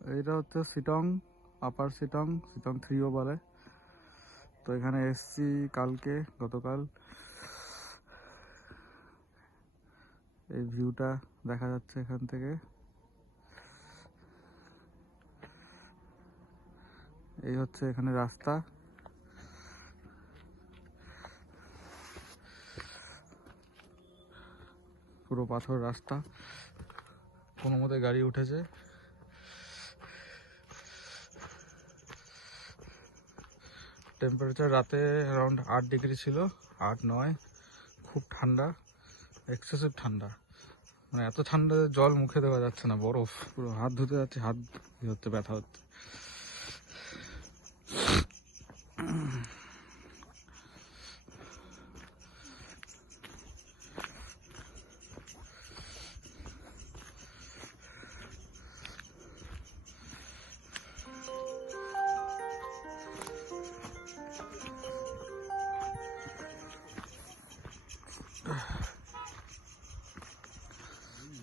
এইটা হচ্ছে সিটং, আপার সিটং, সিটং 3ও বলে। তো এখানে এসছি গতকাল। এই ভিউটা দেখা যাচ্ছে এখান থেকে। এই হচ্ছে এখানে রাস্তা। পুরো পাথর রাস্তা, কোনো মতে গাড়ি উঠেছে। টেম্পারেচার রাতে অ্যারাউন্ড 8 ডিগ্রি ছিল, 8-9। খুব ঠান্ডা, এক্সেসিভ ঠান্ডা, মানে এত ঠান্ডা জল মুখে দেওয়া যাচ্ছে না, বরফ। পুরো হাত ধুতে যাচ্ছে, হাত হচ্ছে, ব্যথা হচ্ছে।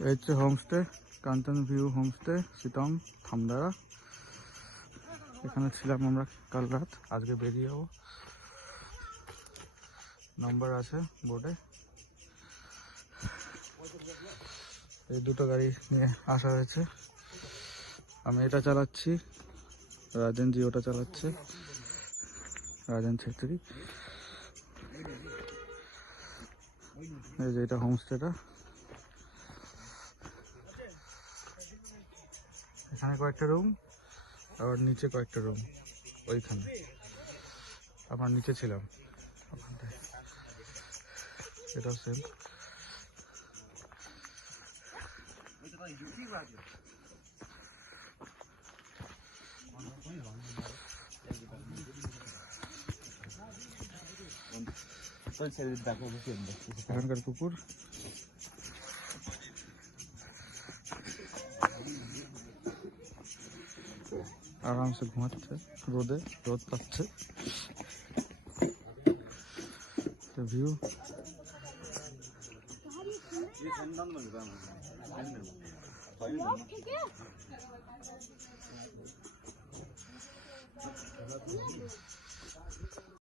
এই হচ্ছে হোমস্টে, কাঞ্চন ভিউ হোমস্টে, সিটং থামদারা। এখানে ছিলাম আমরা কাল রাত, আজকে বেরিয়ে যাবো। নাম্বার আছে বোর্ডে। এই দুটো গাড়ি নিয়ে আসা হয়েছে। আমি এটা চালাচ্ছি, রাজেনজি ওটা চালাচ্ছে, রাজেন ছেত্রী। এই যে এটা হোমস্টেটা, এখানে কয়েকটা রুম, আবার নিচে কয়েকটা রুম। ওইখানে আমরা নিচে ছিলাম, এটাও সেম। এখানকার কুকুর। আরামসে ঘুমাচ্ছে, রোদ পাচ্ছে। ভিউ